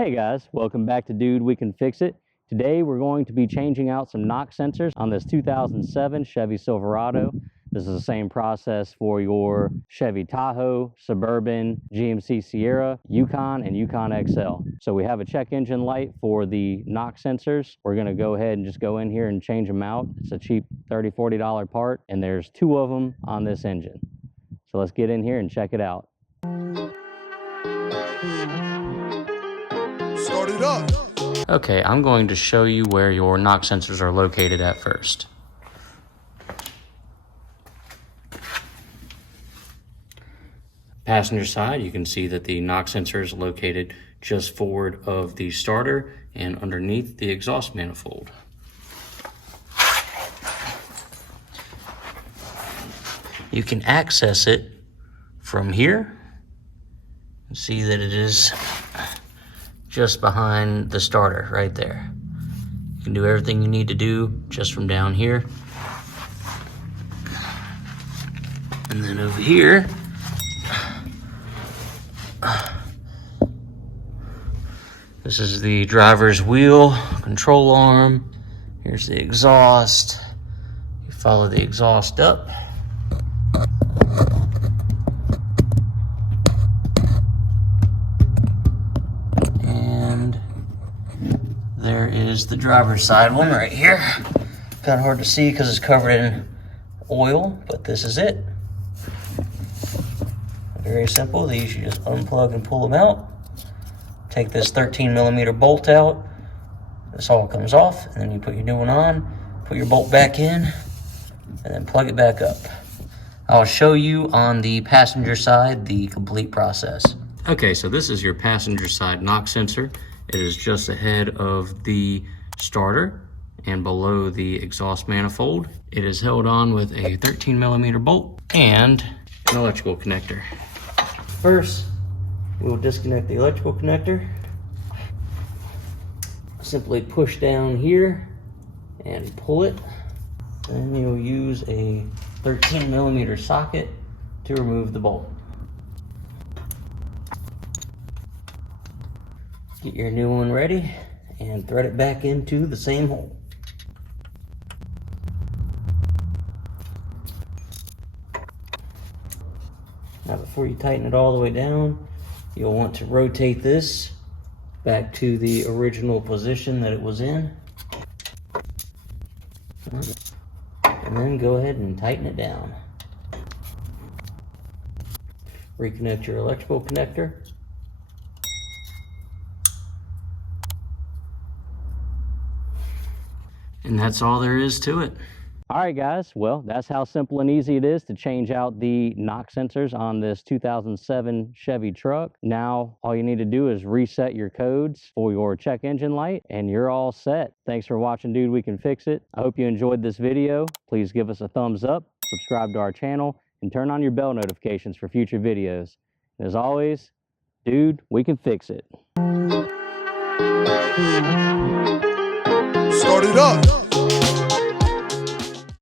Hey guys, welcome back to Dude, We Can Fix It. Today we're going to be changing out some knock sensors on this 2007 Chevy Silverado. This is the same process for your Chevy Tahoe, Suburban, GMC Sierra, Yukon, and Yukon XL. So we have a check engine light for the knock sensors. We're gonna go ahead and just go in here and change them out. It's a cheap $30, $40 part, and there's two of them on this engine. So let's get in here and check it out. Start it up. Okay, I'm going to show you where your knock sensors are located at first. Passenger side, you can see that the knock sensor is located just forward of the starter and underneath the exhaust manifold. You can access it from here. See that it is just behind the starter right there. You can do everything you need to do just from down here. And then over here, this is the driver's wheel control arm. Here's the exhaust. You follow the exhaust up. There is the driver's side one right here. Kind of hard to see because it's covered in oil, but this is it. Very simple. These you just unplug and pull them out. Take this 13mm bolt out. This all comes off, and then you put your new one on, put your bolt back in, and then plug it back up. I'll show you on the passenger side the complete process. Okay, so this is your passenger side knock sensor. It is just ahead of the starter and below the exhaust manifold. It is held on with a 13mm bolt and an electrical connector. First, we'll disconnect the electrical connector. Simply push down here and pull it. Then you'll use a 13mm socket to remove the bolt. Get your new one ready and thread it back into the same hole. Now before you tighten it all the way down, you'll want to rotate this back to the original position that it was in. And then go ahead and tighten it down. Reconnect your electrical connector. And that's all there is to it. All right, guys. Well, that's how simple and easy it is to change out the knock sensors on this 2007 Chevy truck. Now, all you need to do is reset your codes for your check engine light, and you're all set. Thanks for watching, Dude, We Can Fix It. I hope you enjoyed this video. Please give us a thumbs up, subscribe to our channel, and turn on your bell notifications for future videos. And as always, Dude, we can fix it. Start it up.